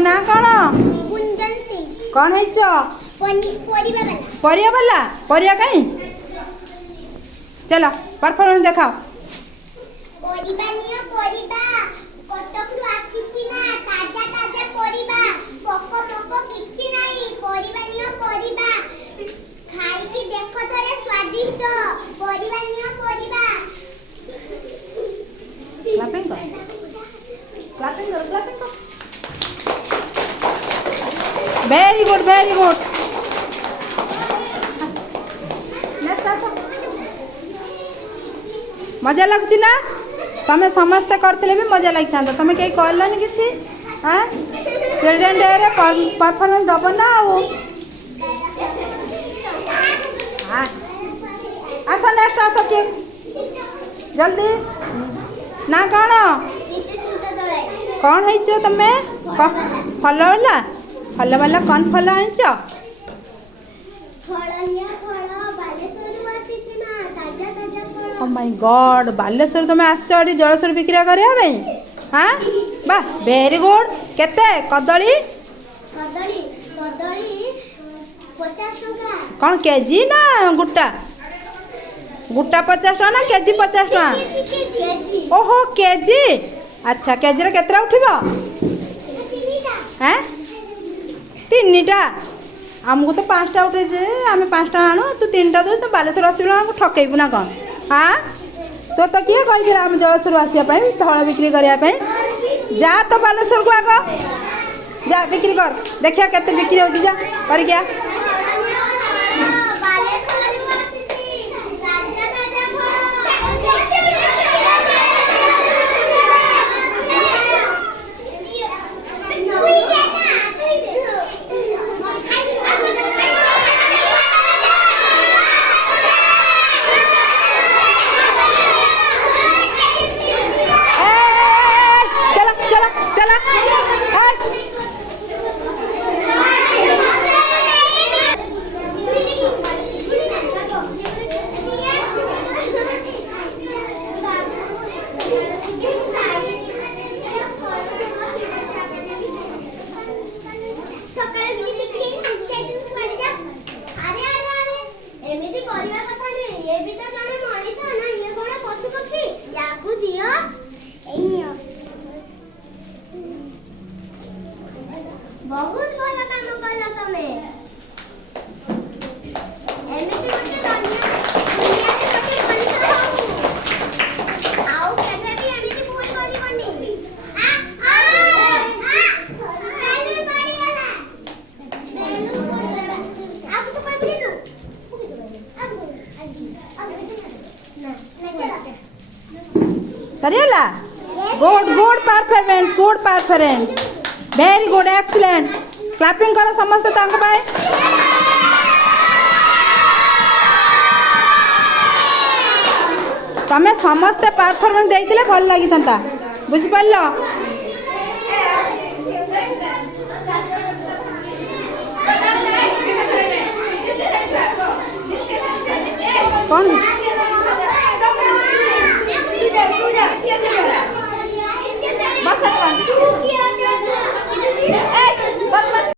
ना कौन कुंदन सिंह कौन है परिया वाला परिया कहीं चलो परफॉर्मेंस दिखाओ परिबा नियो परिबा कटक रु आसीछि ना ताजा ताजा परिबा पको मको किछि नाही परिबा नियो परिबा खाई की देखो थरे स्वादिष्ट परिबा नियो परिबा क्लैपिंग कर वेरी गुड मजा लगुच ना तमें समस्ते करते भी मजा लगी था तुम कहीं कहलानी कि हाँ चिल्ड्रेन डे रे परफॉर्मेंस दब ना आस नेक्स्ट आस किए जल्दी ना कौन है तुम फल वाला कौन फल आनीच ओ माय गॉड बालेश्वर तुम आस जलस्वर बिक्री करने हाँ बा वेरी गुड केते कदली कौन केजी ना गुट्टा गुट्टा 50 टका ना केजी 50 टका ओहो केजी अच्छा केजी रे केतरा उठिबो हैं 3टा आमको तो 5टा उठे आम 5टा आणु तू 3टा दे तो बालेश्वर आसबू ना ठकेबू ना कौन हाँ तो किए कही आम जलस्वर आसवाई फल बिक्री करने जा तो बालेश्वर को आग जा बिक्री कर देखिया केते बिक्री होती जा कर क्या बहुत भल काम कल तमे एमिति गोटे दुनिया रे गोटे मनुष्य आउ केबे भी एमिति भूल करिवनी बेलून पड़ियाला आप तो कोई बिनु सरियला good performance very good excellent clapping करो समस्त तांको पाए तमें समस्ते परफॉर्मेंस देइथिले भल लागि थांता बुझि पारलो कौन